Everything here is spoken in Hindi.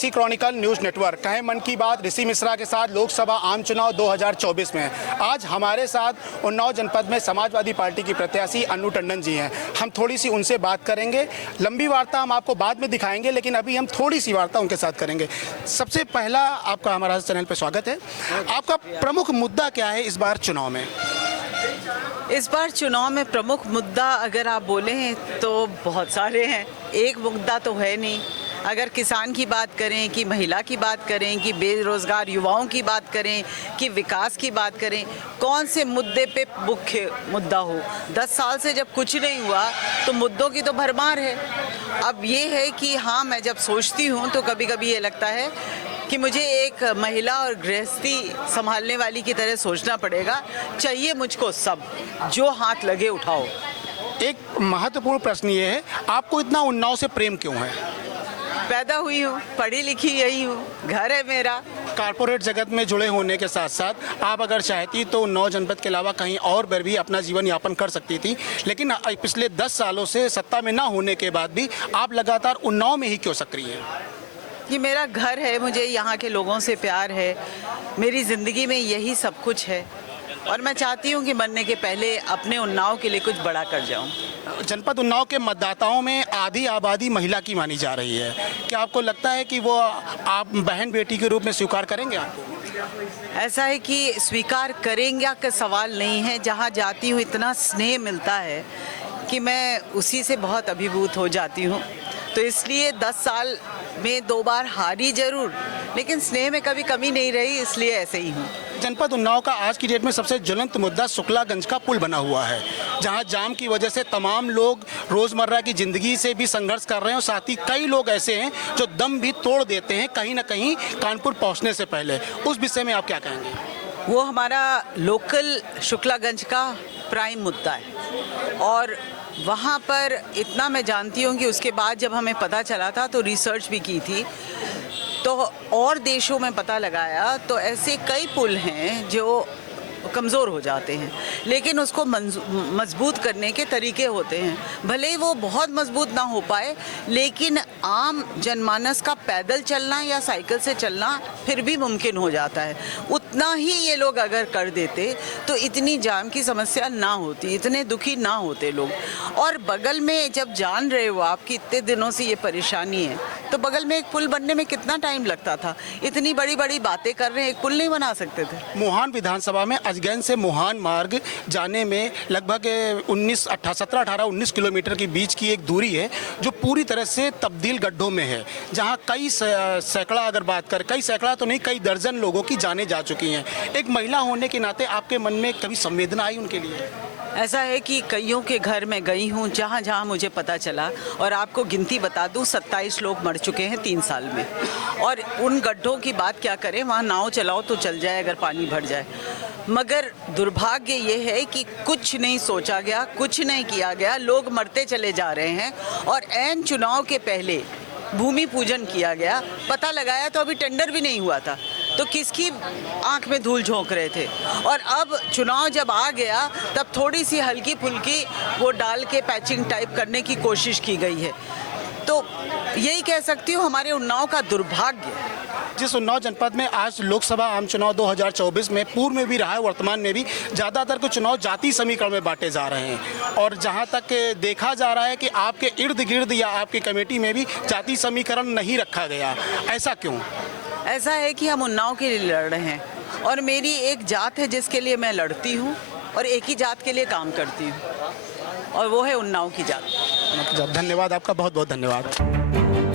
ऋषि क्रॉनिकल न्यूज़ नेटवर्क कहे मन की बात ऋषि मिश्रा के साथ लोकसभा आम चुनाव 2024 में। आज हमारे साथ उन्नाव जनपद में समाजवादी पार्टी की प्रत्याशी अन्नू टंडन जी हैं। हम थोड़ी सी उनसे बात करेंगे। लंबी वार्ता हम आपको बाद में दिखाएंगे, लेकिन अभी हम थोड़ी सी वार्ता उनके साथ करेंगे। सबसे पहला आपका हमारा चैनल पर स्वागत है। आपका प्रमुख मुद्दा क्या है इस बार चुनाव में? इस बार चुनाव में प्रमुख मुद्दा अगर आप बोलें तो बहुत सारे हैं, एक मुद्दा तो है नहीं। अगर किसान की बात करें, कि महिला की बात करें, कि बेरोज़गार युवाओं की बात करें, कि विकास की बात करें, कौन से मुद्दे पे मुख्य मुद्दा हो? 10 साल से जब कुछ नहीं हुआ तो मुद्दों की तो भरमार है। अब ये है कि हाँ, मैं जब सोचती हूँ तो कभी कभी ये लगता है कि मुझे एक महिला और गृहस्थी संभालने वाली की तरह सोचना पड़ेगा। चाहिए मुझको सब, जो हाथ लगे उठाओ। एक महत्वपूर्ण प्रश्न ये है, आपको इतना उन्नाव से प्रेम क्यों है? पैदा हुई हूँ, पढ़ी लिखी यही हूँ, घर है मेरा। कारपोरेट जगत में जुड़े होने के साथ साथ आप अगर चाहती तो उन्नाव जनपद के अलावा कहीं और पर भी अपना जीवन यापन कर सकती थी, लेकिन पिछले 10 सालों से सत्ता में ना होने के बाद भी आप लगातार उन्नाव में ही क्यों सक्रिय हैं? ये मेरा घर है, मुझे यहाँ के लोगों से प्यार है, मेरी ज़िंदगी में यही सब कुछ है और मैं चाहती हूँ कि मरने के पहले अपने उन्नाव के लिए कुछ बड़ा कर जाऊँ। जनपद उन्नाव के मतदाताओं में आधी आबादी महिला की मानी जा रही है। क्या आपको लगता है कि वो आप बहन बेटी के रूप में स्वीकार करेंगे आपको? ऐसा है कि स्वीकार करेंगे का सवाल नहीं है। जहाँ जाती हूँ इतना स्नेह मिलता है कि मैं उसी से बहुत अभिभूत हो जाती हूँ। तो इसलिए 10 साल में 2 बार हारी जरूर, लेकिन स्नेह में कभी कमी नहीं रही, इसलिए ऐसे ही हूँ। जनपद उन्नाव का आज की डेट में सबसे ज्वलंत मुद्दा शुक्लागंज का पुल बना हुआ है, जहां जाम की वजह से तमाम लोग रोज़मर्रा की ज़िंदगी से भी संघर्ष कर रहे हैं और साथ ही कई लोग ऐसे हैं जो दम भी तोड़ देते हैं कहीं ना कहीं कानपुर पहुंचने से पहले। उस विषय में आप क्या कहेंगे? वो हमारा लोकल शुक्लागंज का प्राइम मुद्दा है और वहाँ पर इतना मैं जानती हूँ कि उसके बाद जब हमें पता चला था तो रिसर्च भी की थी, तो और देशों में पता लगाया तो ऐसे कई पुल हैं जो कमज़ोर हो जाते हैं, लेकिन उसको मजबूत करने के तरीके होते हैं। भले ही वो बहुत मजबूत ना हो पाए, लेकिन आम जनमानस का पैदल चलना या साइकिल से चलना फिर भी मुमकिन हो जाता है। उतना ही ये लोग अगर कर देते तो इतनी जाम की समस्या ना होती, इतने दुखी ना होते लोग। और बगल में जब जान रहे हो आपकी इतने दिनों से ये परेशानी है, तो बगल में एक पुल बनने में कितना टाइम लगता था? इतनी बड़ी बड़ी बातें कर रहे हैं, एक पुल नहीं बना सकते थे? मोहान विधानसभा में अजगैन से मोहान मार्ग जाने में लगभग 19 किलोमीटर के बीच की एक दूरी है जो पूरी तरह से तब्दील गड्ढों में है, जहां कई सैकड़ा, अगर बात करें कई सैकड़ा तो नहीं, कई दर्जन लोगों की जानें जा चुकी हैं। एक महिला होने के नाते आपके मन में कभी संवेदना आई उनके लिए? ऐसा है कि कईयों के घर में गई हूँ जहाँ जहाँ मुझे पता चला, और आपको गिनती बता दूँ, 27 लोग मर चुके हैं 3 साल में। और उन गड्ढों की बात क्या करें, वहाँ नाव चलाओ तो चल जाए अगर पानी भर जाए। मगर दुर्भाग्य ये है कि कुछ नहीं सोचा गया, कुछ नहीं किया गया, लोग मरते चले जा रहे हैं। और ऐन चुनाव के पहले भूमि पूजन किया गया, पता लगाया तो अभी टेंडर भी नहीं हुआ था, तो किसकी आंख में धूल झोंक रहे थे। और अब चुनाव जब आ गया तब थोड़ी सी हल्की फुल्की वो डाल के पैचिंग टाइप करने की कोशिश की गई है। तो यही कह सकती हूँ हमारे उन्नाव का दुर्भाग्य। जिस उन्नाव जनपद में आज लोकसभा आम चुनाव 2024 में पूर्व में भी रहा है, वर्तमान में भी ज़्यादातर के चुनाव जाति समीकरण में बांटे जा रहे हैं, और जहां तक देखा जा रहा है कि आपके इर्द गिर्द या आपकी कमेटी में भी जाति समीकरण नहीं रखा गया, ऐसा क्यों? ऐसा है कि हम उन्नाव के लिए लड़ रहे हैं और मेरी एक जात है जिसके लिए मैं लड़ती हूँ और एक ही जात के लिए काम करती हूँ, और वो है उन्नाव की जात। धन्यवाद आपका, बहुत बहुत धन्यवाद।